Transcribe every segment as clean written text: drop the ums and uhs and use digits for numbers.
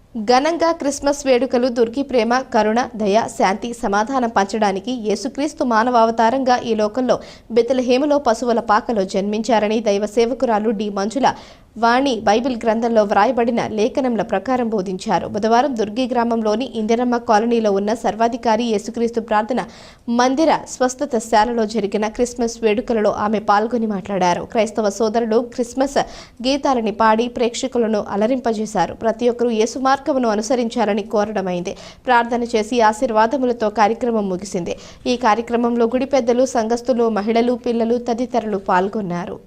ఘనంగా క్రిస్మస్ వేడుకలు దుర్గి ప్రేమ, కరుణ, దయ, శాంతి, సమాధానం పంచడానికి యేసుక్రీస్తు మానవావతారంగా ఈ లోకంలో బెత్లెహేములో పశువుల పాకలో జన్మించారని దైవ సేవకురాలు డి. మంజుల వాణి బైబిల్ గ్రంథంలో వ్రాయబడిన లేఖనంల ప్రకారం బోధించారు. బుధవారం దుర్గి గ్రామంలోని ఇందిరమ్మ కాలనీలో ఉన్న సర్వాధికారి యేసుక్రీస్తు ప్రార్థన మందిర స్వస్థత శాలలో జరిగిన క్రిస్మస్ వేడుకలలో ఆమె పాల్గొని మాట్లాడారు. క్రైస్తవ సోదరులు క్రిస్మస్ గీతాలని పాడి ప్రేక్షకులను అలరింపజేశారు. ప్రతి ఒక్కరూ యేసు మార్గమును అనుసరించాలని కోరడమైంది. ప్రార్థన చేసి ఆశీర్వాదములతో కార్యక్రమం ముగిసింది. ఈ కార్యక్రమంలో గుడి పెద్దలు, సంఘస్థులు, మహిళలు, పిల్లలు తదితరులు పాల్గొన్నారు.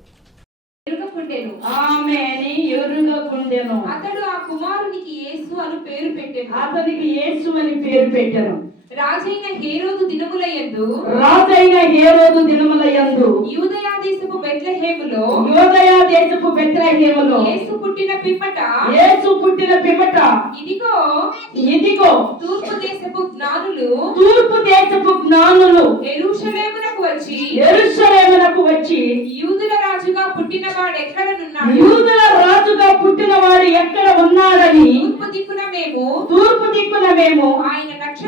అతడు ఆ కుమారునికి యేసు అని పేరు పెట్టెను. అతనికి యేసు అని పేరు పెట్టెను. రాజైన హేరోదు దినములయందు యూదయా దేశపు బెత్లెహేములో యేసు పుట్టిన పిమ్మట ఇదిగో తూర్పు దేశపు జ్ఞానులు యెరూషలేమునకు వచ్చి యూదుల రాజుగా పుట్టినవాడు ఎక్కడ ఉన్నాడని తూర్పు దిక్కున మేము ఆయన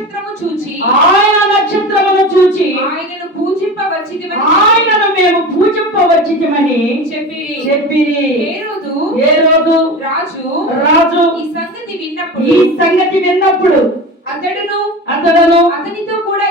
నక్షత్రమును చూచి ఆయనను మేము పూజింపవచ్చితిమని చెప్పిరి. హేరోదు రాజు ఈ సంగతి విన్నప్పుడు అతడును అతనితో కూడా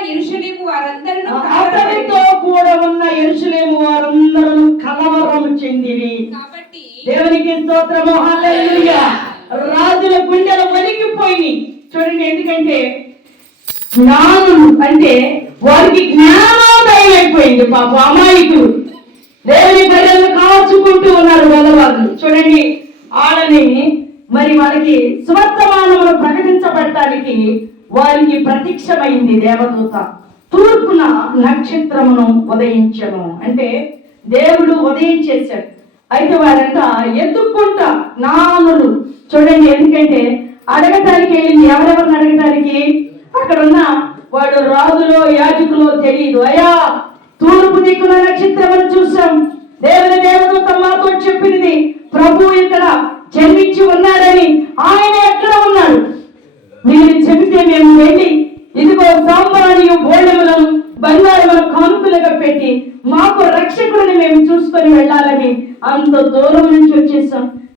ఉన్న యెరూషలేము వారందరూ కలవరము చెందిరి. కాబట్టి దేవునికి స్తోత్రము. హల్లెలూయా. రాజుల గుండెలు వణికిపోయినాయి. చూడండి, ఎందుకంటే జ్ఞానులు అంటే వారికి జ్ఞానోదయం అయిపోయింది. పాప అమాయకులు దేవుని ప్రజలను కాచుకుంటూ ఉన్నారు గొల్లవాళ్ళు. చూడండి, వాళ్ళని మరి వారికి స్వర్తమానమును ప్రకటించబడటానికి వారికి ప్రత్యక్షమైంది దేవదూత. తూర్పున నక్షత్రమును ఉదయించను అంటే దేవుడు ఉదయించేశాడు. అయితే వారంట ఎత్తుక్కుంటా జ్ఞానులు చూడండి, ఎందుకంటే అడగటానికి వెళ్ళింది. ఎవరెవరిని అడగటానికి? అక్కడ ఉన్న వాడు రాజులో యాజకులో తెలియదు. అయ్యా, తూర్పు దిక్కున నక్షత్రమని చూసాం. దేవుడు మాతో చెప్పింది ప్రభు ఇక్కడ జన్మించి ఉన్నాడని. ఆయన ఎక్కడ ఉన్నాడు? మీరు చెబితే మేము వెళ్ళి ఇదిగో సాంబ్రాణియు బోళములను బంగారములను కానుకలుగా పెట్టి మాకు రక్షకుడిని మేము చూసుకొని వెళ్ళాలని అంత దూరం నుంచి వచ్చేసాం.